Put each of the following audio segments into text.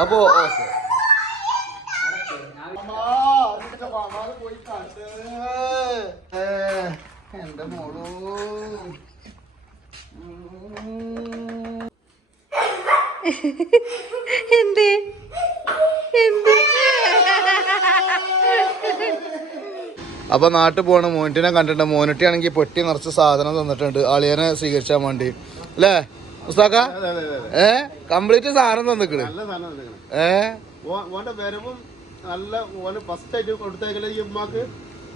അപ്പോ ഓക്കെ എന്റെ മോളൂ. എന്തേ? എന്തേ? അപ്പൊ നാട്ടിൽ പോണ മോനിറ്റിനെ കണ്ടിട്ടുണ്ട്. മോനിറ്റി ആണെങ്കിൽ പെട്ടി നിറച്ച് സാധനം തന്നിട്ടുണ്ട്. അളിയനെ സ്വീകരിച്ചാൻ വേണ്ടി. അല്ലേ? മുസ്താക്ക ഏ? കംപ്ലീറ്റ് സാധനം തന്നിക്കണ്. ഏ? ഓന്റെ വരവും നല്ല ഓന് ഫസ്റ്റ് ആയിട്ട് കൊടുത്തേക്കല ഈ ഉമ്മാക്ക്.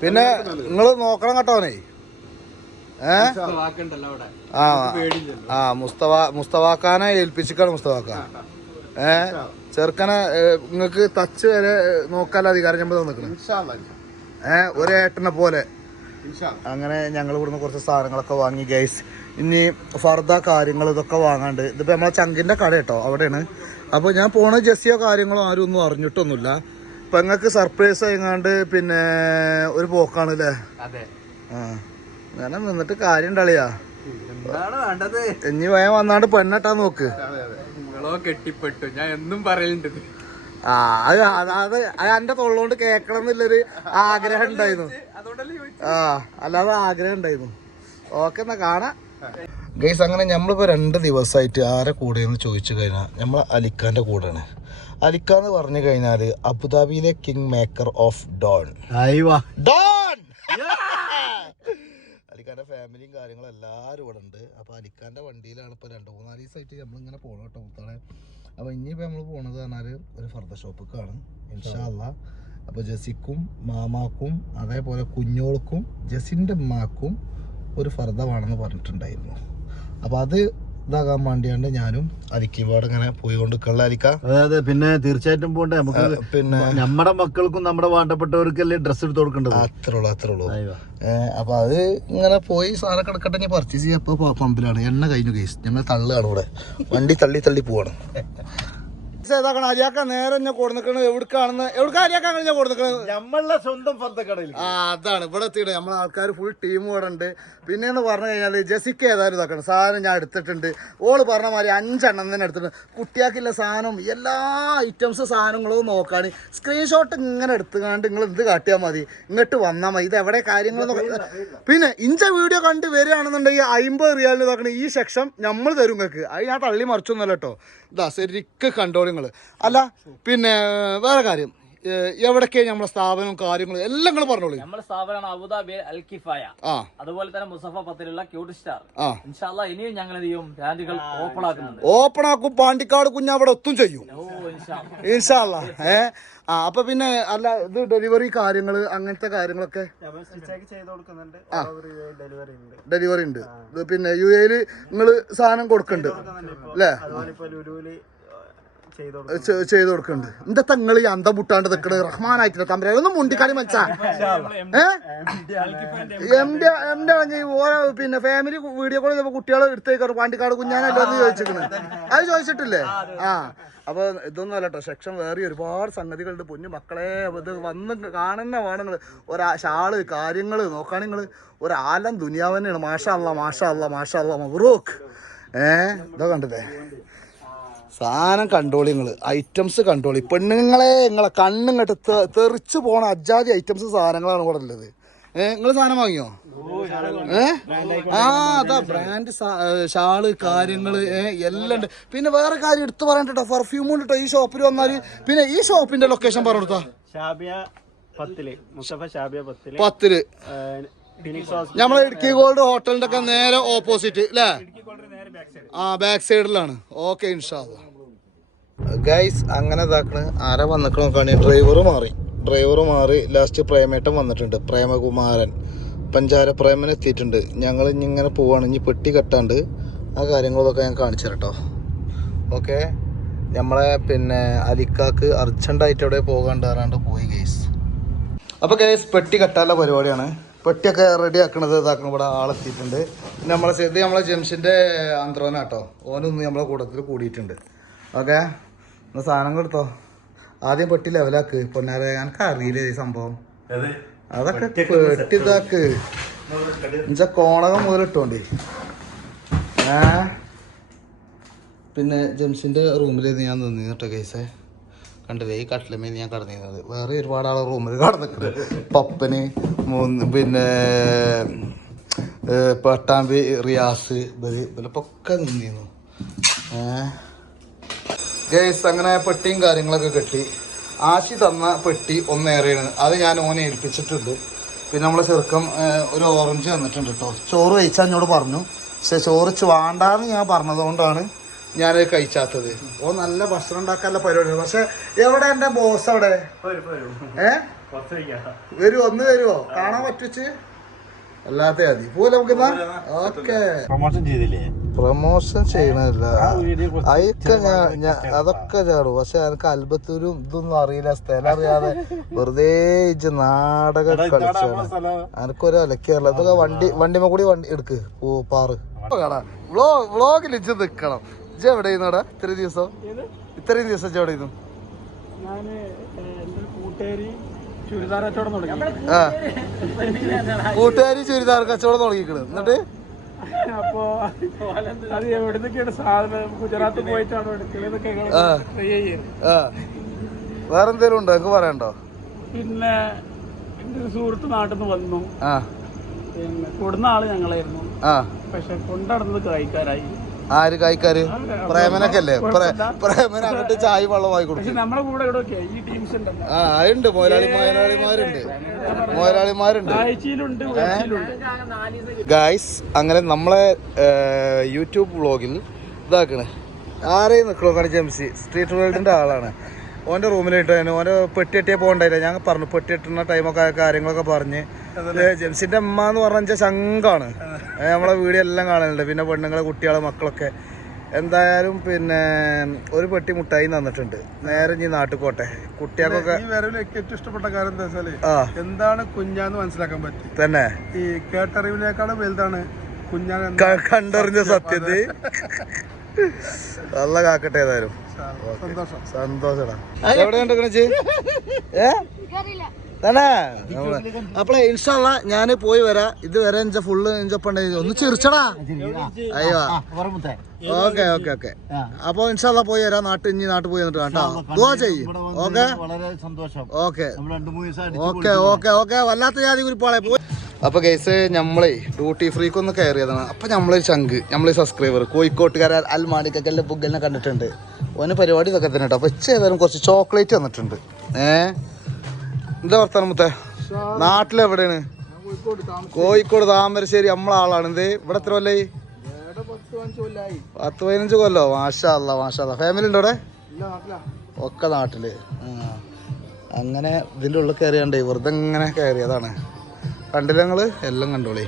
പിന്നെ നിങ്ങൾ നോക്കണം കേട്ടോനെ ഏ? ആ ആ മുസ്തഫ മുസ്തഫാക്കാനെ ഏൽപ്പിച്ചിക്കാണ് മുസ്തഫാക്ക. ഏ? ചെറുക്കനെ നിങ്ങക്ക് തച്ച് വരെ നോക്കാനുള്ള അധികാരം നമ്മൾ തന്നിക്കണം. ഏ? ഒരേട്ടനെ ഏട്ടനെ പോലെ. അങ്ങനെ ഞങ്ങൾ ഇവിടുന്ന് കുറച്ച് സാധനങ്ങളൊക്കെ വാങ്ങി ഗൈസ് ഇനി ഫർദ കാര്യങ്ങൾ ഇതൊക്കെ വാങ്ങാണ്ട്. ഇതിപ്പോൾ നമ്മളെ ചങ്കിന്റെ കട കേട്ടോ അവിടെയാണ്. അപ്പോൾ ഞാൻ പോണ ജെസ്സിയോ കാര്യങ്ങളോ ആരും ഒന്നും അറിഞ്ഞിട്ടൊന്നുമില്ല. ഇപ്പൊ നിങ്ങൾക്ക് സർപ്രൈസ് ആയിങ്ങാണ്ട് പിന്നെ ഒരു പോക്കാണ് അല്ലേ ആ. അങ്ങനെ നിന്നിട്ട് കാര്യം ഉണ്ടളിയാ. ഇനി വേഗം വന്നാണ്ട് പെണ്ണട്ടാ നോക്ക്. കെട്ടിപ്പെട്ടു. ഞാൻ എന്നും പറയലുണ്ട്. ആ അത് അത് അത് അത് എന്റെ തൊള്ളോണ്ട് കേക്കണം എന്നുള്ളൊരു ആഗ്രഹം ഉണ്ടായിരുന്നു. ആ അല്ലാതെ ആഗ്രഹം ഉണ്ടായിരുന്നു. ഓക്കെ എന്നാ കാണാം. ഗൈസ് അങ്ങനെ നമ്മളിപ്പോൾ രണ്ട് ദിവസമായിട്ട് ആരെ കൂടെയെന്ന് ചോദിച്ചു കഴിഞ്ഞാൽ നമ്മൾ അലിഖാന്റെ കൂടെയാണ്. അലിക്ക എന്ന് പറഞ്ഞു കഴിഞ്ഞാൽ അബുദാബിയിലെ king maker of don don അലിക്കാന്റെ ഫാമിലിയും കാര്യങ്ങളും എല്ലാവരും ഇവിടെ ഉണ്ട്. അപ്പോൾ അലിക്കാന്റെ വണ്ടിയിലാണ് ഇപ്പോൾ രണ്ട് മൂന്നാൽ ദിവസമായിട്ട് നമ്മളിങ്ങനെ പോകണം കേട്ടോ മുത്താണ് അപ്പോൾ ഇനിയിപ്പോൾ നമ്മൾ പോണത് പറഞ്ഞാൽ ഒരു ഫർദ ഷോപ്പിക്കാണ് ഇൻഷാല്ല അപ്പോൾ ജസിക്കും മാമാക്കും അതേപോലെ കുഞ്ഞോൾക്കും ജസിന്റെ ഉമ്മാക്കും ഒരു ഫർദ വേണമെന്ന് പറഞ്ഞിട്ടുണ്ടായിരുന്നു. അപ്പോൾ അത് ഇതാകാൻ വേണ്ടിയാണ്ട് ഞാനും അലിക്കുപാട് ഇങ്ങനെ പോയി കൊണ്ട് കള്ള അലിക്ക? അതെ അതെ പിന്നെ തീർച്ചയായിട്ടും പോകണ്ടേ നമുക്ക് പിന്നെ നമ്മുടെ മക്കൾക്കും നമ്മുടെ വേണ്ടപ്പെട്ടവർക്കല്ലേ ഡ്രസ്സ് എടുത്ത് കൊടുക്കേണ്ടത്? അത്രേ ഉള്ളൂ അത്രേ ഉള്ളൂ അപ്പൊ അത് ഇങ്ങനെ പോയി സാധനം കിടക്കട്ടെ പർച്ചേസ് ചെയ്യാൻ പമ്പിലാണ് എണ്ണ കഴിഞ്ഞു കേസ് ഞങ്ങൾ തള്ളുകയാണ് ഇവിടെ. വണ്ടി തള്ളി തള്ളി പോവാണ്. ഏതാക്കണം? അരിയാക്ക നേരെ എന്നെ കൊടുക്കണത് എവിടേക്കാണെന്ന് എവിടേക്കാ അരിയാക്കാൻ കൊടുക്കണത് നമ്മളുടെ സ്വന്തം പന്തക്കടയിൽ. ആ അതാണ്. ഇവിടെ എത്തിയിട്ട് നമ്മളെ ആൾക്കാർ ഫുൾ ടീം ഇവിടെ ഉണ്ട്. പിന്നെ എന്ന് പറഞ്ഞു കഴിഞ്ഞാൽ ജെസിക്ക ഏതായാലും ഇതാക്കണം. സാധനം ഞാൻ എടുത്തിട്ടുണ്ട്. ഓൾ പറഞ്ഞ മാതിരി അഞ്ചെണ്ണം തന്നെ എടുത്തിട്ടുണ്ട്. കുട്ടിയാക്കില്ല സാധനം എല്ലാ ഐറ്റംസ് സാധനങ്ങളും നോക്കാണ്. സ്ക്രീൻഷോട്ട് ഇങ്ങനെ എടുത്തുകൊണ്ട് നിങ്ങൾ എന്ത് കാട്ടിയാൽ മതി. ഇങ്ങോട്ട് വന്നാൽ മതി. ഇത് എവിടെ കാര്യങ്ങൾ പിന്നെ ഇഞ്ച വീഡിയോ കണ്ട് വരികയാണെന്നുണ്ടെങ്കിൽ അമ്പത് റിയാലിന് ഇതാക്കണം ഈ സെക്ഷൻ നമ്മൾ തരും നിങ്ങൾക്ക് അത് ഞാൻ തള്ളി മറിച്ചൊന്നുമല്ല കേട്ടോ. ഇതാ ശരിക്കും കണ്ടോളി നിങ്ങൾ അല്ല പിന്നെ വേറെ കാര്യം. എവിടൊക്കെ നമ്മളെ സ്ഥാപനവും കാര്യങ്ങളും എല്ലാം നിങ്ങൾ പറഞ്ഞോളൂ. നമ്മുടെ സ്ഥാപനമാണ് അബുദാബി അൽ കിഫായ അതുപോലെ തന്നെ മുസഫ പത്തിലുള്ള ക്യൂട്ട് സ്റ്റാർ. ഇൻഷാല്ല ഇനിയും ഞങ്ങൾ എന്ത് ചെയ്യും? ബ്രാൻഡുകൾ ഓപ്പൺ ആക്കുന്നുണ്ട്. ഓപ്പൺ ആക്കും പാണ്ടിക്കാട് കുഞ്ഞ് അവിടെ ഒത്തും ചെയ്യും. ഇൻഷാ ഇൻഷാല്ല ഏ? ആ അപ്പൊ പിന്നെ അല്ല ഇത് ഡെലിവറി കാര്യങ്ങൾ അങ്ങനത്തെ കാര്യങ്ങളൊക്കെ? സ്റ്റിച്ചാക്കി ചെയ്ത് കൊടുക്കുന്നുണ്ട്. ഡെലിവറി ഉണ്ട്. ഡെലിവറി ഉണ്ട്. ഇത് പിന്നെ യു എയിൽ നിങ്ങൾ സാധനം കൊടുക്കുന്നുണ്ട് അല്ലേ ചെയ്ത് കൊടുക്കുന്നുണ്ട്. എന്റെ തങ്ങൾ ഈ അന്തം മുട്ടാണ്ട് നിൽക്കണത് റഹ്മാനായിട്ടില്ല തമ്പര ഒന്നും മുണ്ടിക്കാളി മച്ചാ. എന്റെ എന്റെ ഓരോ പിന്നെ ഫാമിലി വീഡിയോ കോൾ ചെയ്തപ്പോ കുട്ടികൾ എടുത്തേക്കാറ് പാണ്ടിക്കാട് കുഞ്ഞാനല്ലോ എന്ന് ചോദിച്ചിരിക്കണ്. അത് ചോദിച്ചിട്ടില്ലേ? ആ. അപ്പൊ ഇതൊന്നും അല്ല കേട്ടോ സെക്ഷൻ വേറെ ഒരുപാട് സംഗതികളുണ്ട്. പൊന്നു മക്കളെ ഇത് വന്ന് കാണുന്ന വേണങ്ങൾ ഒരാ ഷാൾ കാര്യങ്ങൾ നോക്കാൻ നിങ്ങൾ. ഒരാലം ദുനിയാവ് തന്നെയാണ്. മാഷാ അല്ല മാഷ അല്ല മാഷ അല്ല മബ്രൂക്ക്. ഏഹ് ഇതൊക്കെ കണ്ടില്ലേ? സാധനം കണ്ടോളി നിങ്ങൾ ഐറ്റംസ് കണ്ടോളി. പെണ്ണുങ്ങളെ നിങ്ങളെ കണ്ണും കേട്ട് തെറിച്ച് പോണ അജാതി ഐറ്റംസ് സാധനങ്ങളാണ് ഇവിടെ ഉള്ളത്. ഏഹ് നിങ്ങൾ സാധനം വാങ്ങിയോ? ഏ? ആ അതാ ബ്രാൻഡ് ഷാൾ കാര്യങ്ങൾ ഏഹ് എല്ലാം ഉണ്ട്. പിന്നെ വേറെ കാര്യം എടുത്തു പറയണ്ട പെർഫ്യൂം ഉണ്ട് കേട്ടോ ഈ ഷോപ്പിൽ വന്നാൽ പിന്നെ ഈ ഷോപ്പിന്റെ ലൊക്കേഷൻ പറഞ്ഞു കൊടുത്താ? ഷാബിയ പത്തിൽ. മുസ്തഫ ഷാബിയ പത്തിൽ. പത്തിൽ. നമ്മളെ ഇടുക്കി ഗോൾഡ് ഹോട്ടലിന്റെ ഒക്കെ നേരെ ഓപ്പോസിറ്റ് അല്ലേ ആ ബാക്ക് സൈഡിലാണ് ഓക്കെ ഇൻഷാല്ല ഗൈസ് അങ്ങനെ ഇതാക്കണ്. ആരാ വന്നിട്ട് നോക്കാണ്. ഡ്രൈവർ മാറി. ഡ്രൈവർ മാറി ലാസ്റ്റ് പ്രേമേട്ടൻ വന്നിട്ടുണ്ട്. പ്രേമകുമാരൻ. പഞ്ചാര പ്രേമൻ എത്തിയിട്ടുണ്ട്. ഞങ്ങൾ ഇനി ഇങ്ങനെ പോവാണ്. ഇനി പെട്ടി കെട്ടാണ്ട് ആ കാര്യങ്ങളൊക്കെ ഞാൻ കാണിച്ചു തരട്ടോ. കേട്ടോ ഓക്കെ? നമ്മളെ പിന്നെ അലിക്കാക്ക് അർജന്റായിട്ട് അവിടെ പോകാണ്ട് പോയി ഗൈസ് അപ്പോൾ ഗൈസ് പെട്ടി കെട്ടാനുള്ള പരിപാടിയാണ്. പെട്ടിയൊക്കെ റെഡി ആക്കണത് ഇതാക്കണം ഇവിടെ ആളെത്തിയിട്ടുണ്ട്. പിന്നെ നമ്മളെ ഇത് നമ്മളെ ജംഷന്റെ അന്ത്രോനാട്ടോ ഓനൊന്ന് നമ്മളെ കൂട്ടത്തിൽ കൂടിയിട്ടുണ്ട്. ഓക്കെ? ഒന്ന് സാധനം കൊടുത്തോ. ആദ്യം പെട്ടി ലെവലാക്ക്. പൊന്നാരെ എനിക്ക് അറിയില്ല ഈ സംഭവം? അതൊക്കെ പെട്ടി ഇതാക്ക്. എന്നുവെച്ചാൽ കോണകം മുതൽ ഇട്ടോണ്ടി. ഏ? പിന്നെ ജംഷിന്റെ റൂമിൽ ഞാൻ നിന്നിട്ടോ കേസേ? കണ്ടില്ലേ ഈ കട്ടിലമേ ഞാൻ കടന്നിരുന്നത് വേറെ ഒരുപാട് ആളെ റൂമിൽ കടന്നിട്ടുണ്ട്. പപ്പന് മൂന്ന് പിന്നെ പട്ടാമ്പി റിയാസ് ഇവർ ഇവരപ്പൊക്കെ നിന്നിരുന്നു. ഗേസ് അങ്ങനെ പെട്ടിയും കാര്യങ്ങളൊക്കെ കെട്ടി. ആശി തന്ന പെട്ടി ഒന്നേറെയാണ്. അത് ഞാൻ ഓനെ ഏൽപ്പിച്ചിട്ടുണ്ട്. പിന്നെ നമ്മളെ ചെറുക്കം ഒരു ഓറഞ്ച് തന്നിട്ടുണ്ട് കേട്ടോ ചോറ് കഴിച്ചാൽ എന്നോട് പറഞ്ഞു. പക്ഷെ ചോറ് വേണ്ടാന്ന് ഞാൻ പറഞ്ഞതുകൊണ്ടാണ് ഞാനത് കഴിച്ചാത്തത്. ഓ നല്ല ഭക്ഷണം ഉണ്ടാക്കാനുള്ള പരിപാടിയാണ് പക്ഷെ എവിടെ എന്റെ ബോസ് അവിടെ? ഏ? വരുമോ ഒന്ന് വരുമോ കാണാൻ പറ്റിച്ച് അല്ലാത്ത മതി. പോലെ നമുക്ക് ഓക്കെ. പ്രൊമോഷൻ ചെയ്തില്ലേ? പ്രൊമോഷൻ ചെയ്യണില്ല. അതൊക്കെ ഞാൻ ഞാൻ അതൊക്കെ ചാടും. പക്ഷെ എനിക്ക് അൽബത്തൂരും ഇതൊന്നും അറിയില്ല. സ്ഥലം അറിയാതെ വെറുതെ ഇജ്ജ് നാടകം കളിച്ചാണ്. എനിക്കൊരു അലക്കിയറില്ല ഇതൊക്കെ വണ്ടി വണ്ടിമ കൂടി വണ്ടി എടുക്ക്. പോ പാറ്. വ്ലോഗ് വ്ളോഗിൽ ഇജ്ജ് നിക്കണം. ഇജ്ജ് എവിടെ ഇരുന്നടാ? ഇത്രയും ദിവസം? ഇത്രയും ദിവസം ഇജ്ജ് എവിടെ ഇരുന്നു? കൂട്ടുകാരി ചുരിദാർ കച്ചവടം തുടങ്ങി. ആ. കൂട്ടുകാരി ചുരിദാർ കച്ചവടം തുടങ്ങിക്കണ്. എന്നിട്ട്? അപ്പോ അത് എവിടുന്നൊക്കെയാണ് സാധനം? ഗുജറാത്ത് പോയിട്ടാണ് എടുക്കുന്നതൊക്കെ ആ. ട്രൈ ചെയ്യുന്നത് ആ. വേറെന്തേലും ഉണ്ടോ? എനിക്ക് പറയണ്ടോ പിന്നെ ഒരു സുഹൃത്ത് നാട്ടിൽ നിന്ന് വന്നു. ആ. പിന്നെ കൊടുന്ന ആൾ ഞങ്ങളായിരുന്നു. ആ. പക്ഷെ കൊണ്ടടന്നത് കായ്ക്കാരായി ആര് കായ്ക്കാര്? പ്രേമനൊക്കെ അല്ലേ? പ്രേമന അങ്ങോട്ട് ചായ വെള്ളമായി കൊടുക്കും. ആ ഉണ്ട്. മുതലാളി മുതലാളിമാരുണ്ട്. മുതലാളിമാരുണ്ട്. ആഴ്ചയിലുണ്ട് ആഴ്ചയിലുണ്ട് ഗായ്സ് അങ്ങനെ നമ്മളെ യൂട്യൂബ് വ്ളോഗിൽ ഇതാക്കണേ. ആരെയും നിൽക്കണോ കാണിച്ച എം സി സ്ട്രീറ്റ് വേൾഡിന്റെ ആളാണ്. ഓന്റെ റൂമിലിട്ട് ഓന്റെ പെട്ടി കെട്ടിയേ പോകണ്ടായില്ല. ഞാൻ പറഞ്ഞു പെട്ടി കെട്ടുന്ന ടൈമൊക്കെ കാര്യങ്ങളൊക്കെ പറഞ്ഞ്. ജെംസിന്റെ അമ്മ എന്ന് പറഞ്ഞാൽ ശങ്കാണ് നമ്മളെ വീഡിയോ എല്ലാം കാണാനുണ്ട് പിന്നെ പെണ്ണുങ്ങളെ കുട്ടികളെ മക്കളൊക്കെ. എന്തായാലും പിന്നെ ഒരു പെട്ടി മുട്ടായി തന്നിട്ടുണ്ട്. നേരെ ഇനി നാട്ടിൽ പോട്ടെ. കുട്ടികൾക്കൊക്കെ ഏറ്റവും ഇഷ്ടപ്പെട്ട കാര്യം എന്താ വെച്ചാൽ എന്താണ് കുഞ്ഞാന്ന് മനസ്സിലാക്കാൻ പറ്റി? തന്നെ. ഈ കേട്ടറിവിനേക്കാളും വലുതാണ് കുഞ്ഞാൻ കണ്ടറിഞ്ഞ സത്യത്തിൽ നല്ല കാക്കട്ടെ ഏതായാലും. സന്തോഷം. സന്തോഷടാ. എവിടെ കണ്ടേ ഏ? തന്നെ? അപ്പളെ ഇൻഷാള്ള ഞാൻ പോയി വരാ. ഇത് വരെ എന്താ ഫുള്ള് എഞ്ചപ്പണ്ട ഒന്ന് ചിരിച്ചടാ അയ്യോ. Okay okay okay. അപ്പൊ ഇൻഷാള്ള പോയി വരാ. നാട്ടിൽ ഇനി നാട്ടിൽ പോയി വന്നിട്ട് കേട്ടോ. ദുവാ ചെയ്യും. ഓക്കെ? വളരെ സന്തോഷം. ഓക്കെ. നമ്മൾ രണ്ടു മൂന്ന് ദിവസം ഓക്കെ ഓക്കെ ഓക്കെ. വല്ലാത്ത ജാതി കുരിപ്പാളെ. പോയി അപ്പൊ കേസ് നമ്മളെ ഡ്യൂട്ടി ഫ്രീക്ക് ഒന്ന് കയറിയതാണ് അപ്പൊ നമ്മളൊരു ചങ്ക് നമ്മളെ സബ്സ്ക്രൈബർ കോഴിക്കോട്ടുകാരെ അൽമാണിക്കല്ല ബുഗലിനെ കണ്ടിട്ടുണ്ട്. ഓന് പരിപാടി ഇതൊക്കെ തന്നെ കേട്ടോ. അപ്പൊ ഇച്ച ഏതായാലും കുറച്ച് ചോക്ലേറ്റ് തന്നിട്ടുണ്ട്. ഏ? എന്താ വർത്താനം മുത്തേ? നാട്ടിലെവിടെയാണ്? കോഴിക്കോട് താമരശ്ശേരി നമ്മളെ ആളാണ് എന്തേ? ഇവിടെ എത്ര കൊല്ലായി? പത്ത് പതിനഞ്ച് കൊല്ലോ? മാഷാ മാഷാല്ല മാഷാ അല്ല. ഫാമിലി ഉണ്ടോ അവിടെ? ഒക്കെ നാട്ടിൽ. അങ്ങനെ ഇതിന്റെ ഉള്ളിൽ കയറിയാണ്ടേ വെറുതെ ഇങ്ങനെ കയറിയതാണ് കണ്ടില്ല ഞങ്ങൾ എല്ലാം കണ്ടോളി.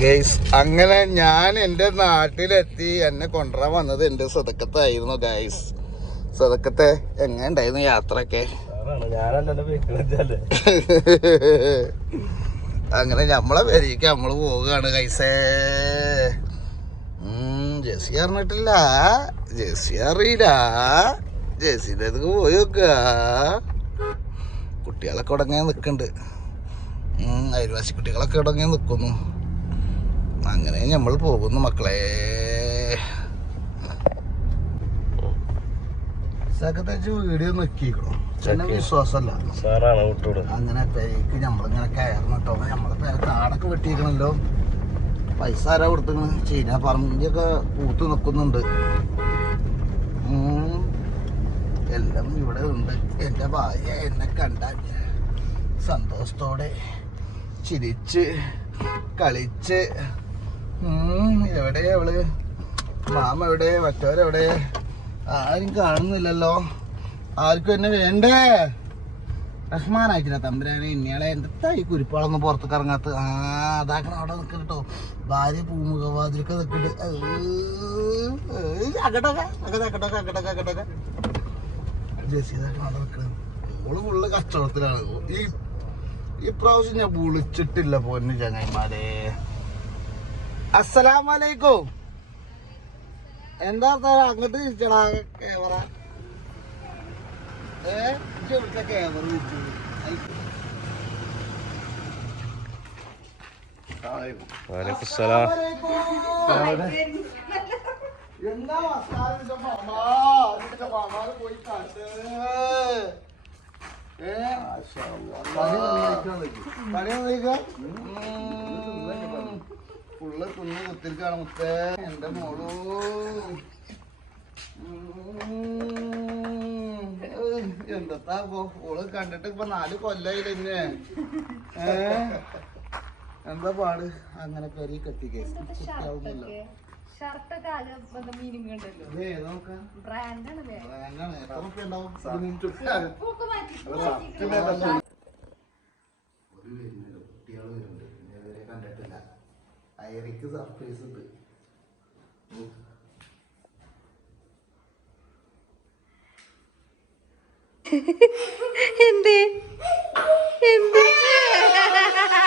ഗൈസ് അങ്ങനെ ഞാൻ എന്റെ നാട്ടിലെത്തി. എന്നെ കൊണ്ടുവരാൻ വന്നത് എന്റെ സതക്കത്തായിരുന്നു ഗൈസ്. സതക്കത്തെ എങ്ങനെ ഉണ്ടായിരുന്നു യാത്രയൊക്കെ? അങ്ങനെ നമ്മളെ പേരേക്ക് നമ്മൾ പോവുകയാണ് ഗൈസേ. ജെസി ജെസ്സി അറിഞ്ഞിട്ടില്ല ജെസ്സി അറിയില്ല. ജെസ്സിന്റെ അടുത്ത് പോയി നോക്കുക കുട്ടികളൊക്കെ ഉടങ്ങാൻ നിൽക്കുന്നുണ്ട് അയൽവാസി കുട്ടികളൊക്കെ ഉടങ്ങാൻ നിൽക്കുന്നു അങ്ങനെ നമ്മൾ പോകുന്നു മക്കളെ. വീഡിയോ നോക്കിക്കണോ ചെന്ന വിശ്വാസമല്ല അങ്ങനെ പേക്ക് നമ്മളിങ്ങനെ കയറണം കേട്ടോ. നമ്മളെ പേരെ താടൊക്കെ വെട്ടിയിരിക്കണല്ലോ പൈസ ആരാ കൊടുത്തു ചീന പറമ്പിയൊക്കെ പൂത്ത് നിൽക്കുന്നുണ്ട്. എല്ലാം ഇവിടെ ഉണ്ട്. എന്റെ ഭാര്യ എന്നെ കണ്ടാൽ സന്തോഷത്തോടെ ചിരിച്ച് കളിച്ച്. എവിടെ അവൾ? മാമ എവിടെ? മറ്റവരെവിടെ ആരും കാണുന്നില്ലല്ലോ. ആർക്കും എന്നെ വേണ്ടേ? റഹ്മാനായിട്ടില്ല തമ്പുരാനെ. ഇന്നയാളെ എന്താ ഈ കുരിപ്പാളൊന്നും പുറത്തേക്ക് ഇറങ്ങാത്ത? ആ അതാക്കണം അവിടെ നിൽക്കണം കേട്ടോ ഭാര്യ പൂമുഖവാതിലൊക്കെ നിൽക്കട്ടെ അകട്ടൊക്കെ അകട്ടൊക്കെ അകട്ടൊക്കെ അകട്ടൊക്കെ ഓൾ ഫുള്ള് കച്ചവടത്തിലാണ്. ഈ ഈ പ്രാവശ്യം ഞാൻ വിളിച്ചിട്ടില്ല പൊന്നു ചങ്ങായിമാരെ. അസ്സലാമലൈക്കും. എന്താ? അങ്ങോട്ട് തിരിച്ചടാ ക്യാമറ. ഏ ഇജ്ജ് എവിടുത്തെ ക്യാമറ തിരിച്ചു എന്താ മസാല മാമാർ പോയി കുത്തിരിക്കാണ് മുത്തേ. എന്റെ മോളൂ. എന്താ ഓൾ കണ്ടിട്ട് ഇപ്പൊ നാല് കൊല്ലായില്ല ഏ? എന്താ പാട്? അങ്ങനെ കറി കെട്ടി കേസ് ഷർട്ടൊക്കെ ആകെ മീനിങ് ഉണ്ടല്ലോ? ബ്രാൻഡാണ് ബ്രാൻഡാണ് എത്ര റുപ്യ ഉണ്ടാവും? ഒരു വരുന്നുണ്ട് കുട്ടികൾ വരുന്നുണ്ട്. പിന്നെ ഇതുവരെ കണ്ടിട്ടില്ല. അയറിക്ക് സർപ്രൈസ് ഉണ്ട്. ഉം. എന്ത്? എന്ത്?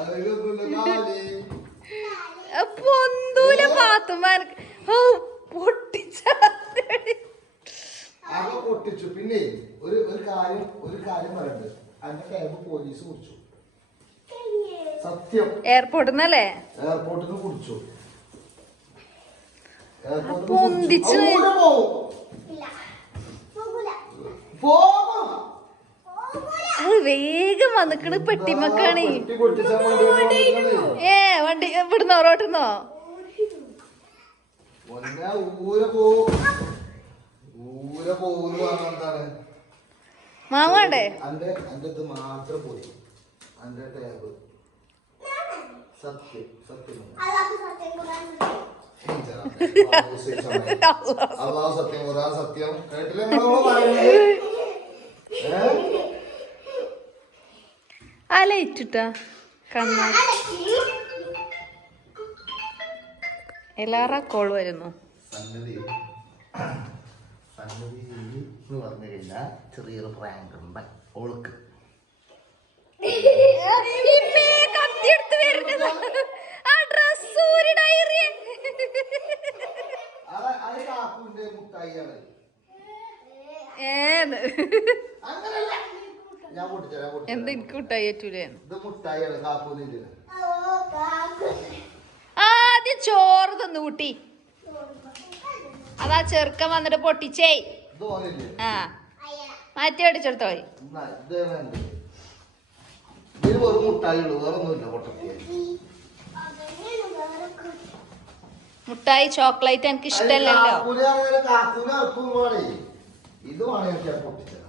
അയറിക്കൊന്നുമില്ല, കാലി. പൊന്തൂല പാത്തുമാർ ഓ പൊട്ടിച്ച പൊട്ടിച്ചു. പിന്നെ ഒരു ഒരു കാര്യം ഒരു കാര്യം പറയണ്ട്. അതിന്റെ ക്യാബ് പോലീസ് കുടിച്ചു. സത്യം. എയർപോർട്ടിൽ നിന്നല്ലേ എയർപോർട്ടിൽ നിന്ന് കുടിച്ചു. പൊന്തിച്ച്. പോകും. അത് വേഗം വന്നിക്കണ് പെട്ടിമക്കാണ് ഏ വണ്ടി ഇവിടുന്ന് റോട്ടുന്നോ? മാങ്ങണ്ടേ സത്യം സത്യം അള്ളാഹ് സത്യം. ഖുർആൻ ഏ? കണ്ണാ എല്ലാറ കോൾ വരുന്നു. ഏത് എന്ന് പറഞ്ഞു കഴിഞ്ഞാൽ ചെറിയൊരു പ്രാങ്ക് ഉണ്ട്. ഓൾക്ക്. ഇമ്മേ, എന്ത് എനിക്ക് പറ്റൂലേ? കാക്കൂനിന്റെ ആദ്യം ചോറ് തന്നു കുട്ടി. അതാ ചെറുക്കൻ വന്നിട്ട് പൊട്ടിച്ചേ. ആ. മാറ്റി അടിച്ചെടുത്തോ മുട്ടായി മുട്ടായി ചോക്ലേറ്റ് എനിക്ക് ഇഷ്ടല്ലല്ലോ. ഇത് വേണേ എനിക്ക് പൊട്ടിച്ചരാ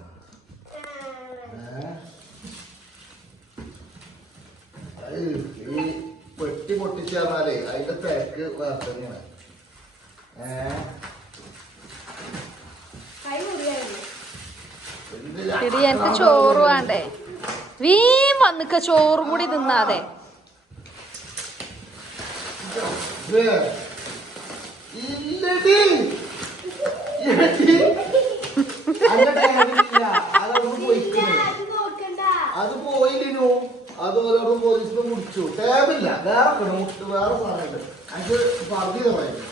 ഈ പെട്ടി പൊട്ടിച്ചേർന്നാലേ അതിന്റെ തിരക്ക് വേറെ തന്നെയാണ് ഏഹ് എന്ത് എടി എനിക്ക് ചോറ് വേണ്ടേ? വീം വന്നിക്ക ചോറും കൂടി തിന്നാതെ. അത് പോയില്ലു അത് ഓരോടും പോലീസിന് മുടിച്ചു ടേബില്ല. വേറെ. മുട്ട് വേറെ സാധനമുണ്ട്. എനിക്ക് പറഞ്ഞു പറയുന്നു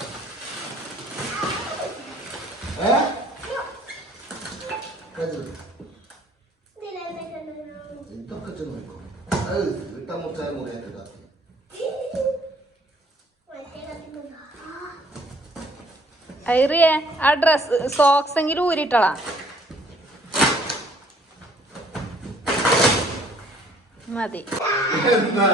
ഏ. ഇതൊക്കെ ചെന്ന് നോക്കും അത് ഇട്ട മുറിയായിട്ട് കാത്തി ഐറിയേ ആ ഡ്രസ് സോക്സ് എങ്കിലും ഊരിട്ടളാ മതി. എന്താ?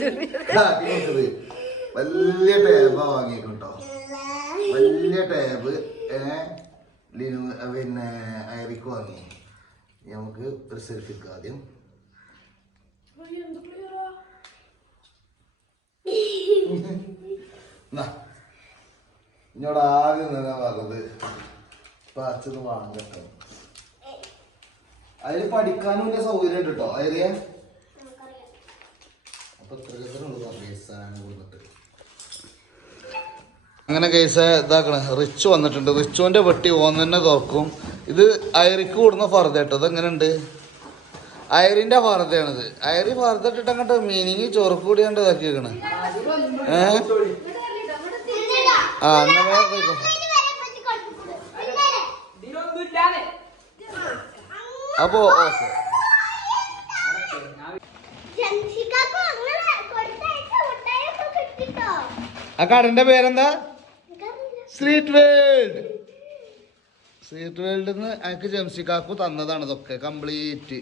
ചെറിയ വലിയ ടേബാ കേട്ടോ വലിയ ടേബ് ലിനു പിന്നെ ഐറിക്ക് വാങ്ങി. നമുക്ക് ഒരു സെൽഫി എടുക്കാം ആദ്യം. എന്നോട് ആദ്യം തന്നെ പറഞ്ഞത് പറിച്ചത് വാങ്ങട്ടോ. അതിൽ പഠിക്കാനും സൗകര്യം ഉണ്ട് കേട്ടോ ഐറിയ. അപ്പൊ ഇത്ര കൊടുത്തിട്ട് അങ്ങനെ കേസ് ഇതാക്കണ. റിച്ച് വന്നിട്ടുണ്ട്. റിച്ചുവിന്റെ വെട്ടി ഓൻ തന്നെ തുറക്കും. ഇത് അയറിക്ക് കൂടുന്ന ഫർദ കേട്ടോ. ഇതെങ്ങനെയുണ്ട്? അയറിന്റെ ഫർദയാണിത്. അയറി ഫർദ ഇട്ടിട്ട് അങ്ങോട്ട് മീനിങ് ചോർക്ക് കൂടി കണ്ട് ഇതാക്കിയേക്കണ് ഏ? ആ എന്നാ. അപ്പോ ഓക്കെ. ആ കടന്റെ പേരെന്താ? സ്ട്രീറ്റ് വേൾഡ് സ്ട്രീറ്റ് വേൾഡിൽ നിന്ന് എനിക്ക് ജംസിക്കാക്കു തന്നതാണ് ഇതൊക്കെ കംപ്ലീറ്റ്